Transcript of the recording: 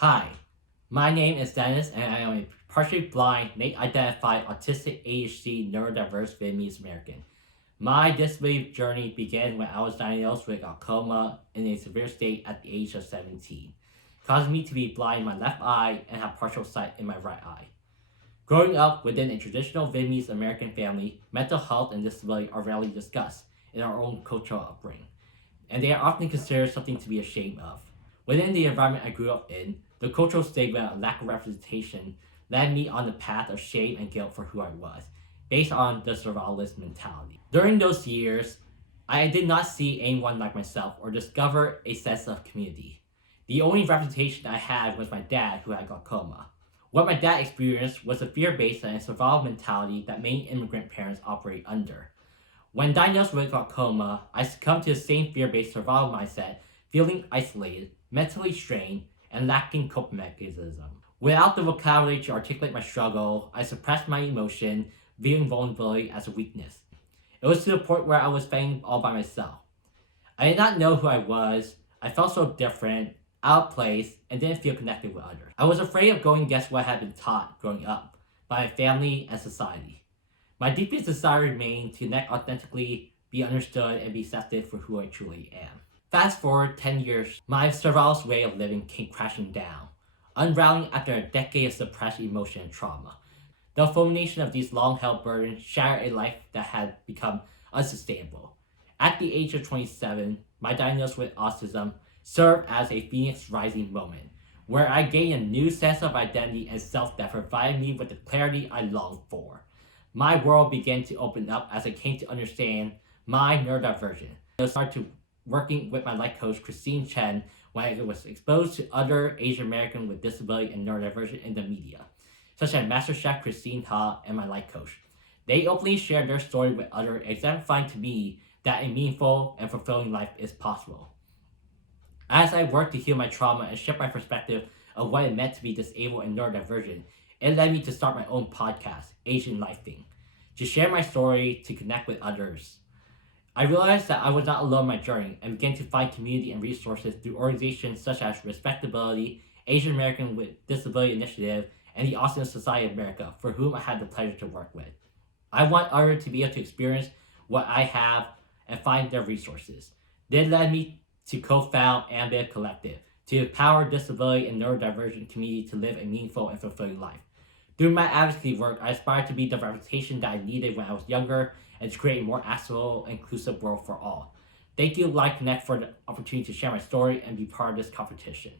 Hi, my name is Dennis, and I am a partially blind, Nate-identified autistic ADHD neurodiverse Vietnamese American. My disability journey began when I was diagnosed with glaucoma in a severe state at the age of 17, causing me to be blind in my left eye and have partial sight in my right eye. Growing up within a traditional Vietnamese American family, mental health and disability are rarely discussed in our own cultural upbringing, and they are often considered something to be ashamed of. Within the environment I grew up in, the cultural stigma and lack of representation led me on the path of shame and guilt for who I was, based on the survivalist mentality. During those years, I did not see anyone like myself or discover a sense of community. The only representation I had was my dad, who had glaucoma. What my dad experienced was a fear based and survival mentality that many immigrant parents operate under. When diagnosed with glaucoma, I succumbed to the same fear based survival mindset, feeling isolated, mentally strained, and lacking coping mechanism. Without the vocabulary to articulate my struggle, I suppressed my emotion, viewing vulnerability as a weakness. It was to the point where I was fighting all by myself. I did not know who I was, I felt so different, out of place, and didn't feel connected with others. I was afraid of going against what I had been taught growing up by my family and society. My deepest desire remained to connect authentically, be understood, and be accepted for who I truly am. Fast forward 10 years, my survivalist way of living came crashing down, unraveling after a decade of suppressed emotion and trauma. The fulmination of these long held burdens shattered a life that had become unsustainable. At the age of 27, my diagnosis with autism served as a phoenix rising moment, where I gained a new sense of identity and self that provided me with the clarity I longed for. My world began to open up as I came to understand my neurodivergence. I started working with my life coach, Christine Chen, when I was exposed to other Asian Americans with disability and neurodivergence in the media, such as Master Chef Christine Ha and my life coach. They openly shared their story with others, exemplifying to me that a meaningful and fulfilling life is possible. As I worked to heal my trauma and shift my perspective of what it meant to be disabled and neurodivergent, it led me to start my own podcast, Asian Lifing, to share my story, to connect with others. I realized that I was not alone in my journey and began to find community and resources through organizations such as Respectability, Asian American with Disability Initiative, and the Autism Society of America, for whom I had the pleasure to work with. I want others to be able to experience what I have and find their resources. This led me to co-found Ambit Collective, to empower disability and neurodivergent community to live a meaningful and fulfilling life. Through my advocacy work, I aspire to be the representation that I needed when I was younger and to create a more accessible and inclusive world for all. Thank you, Live Connect, for the opportunity to share my story and be part of this competition.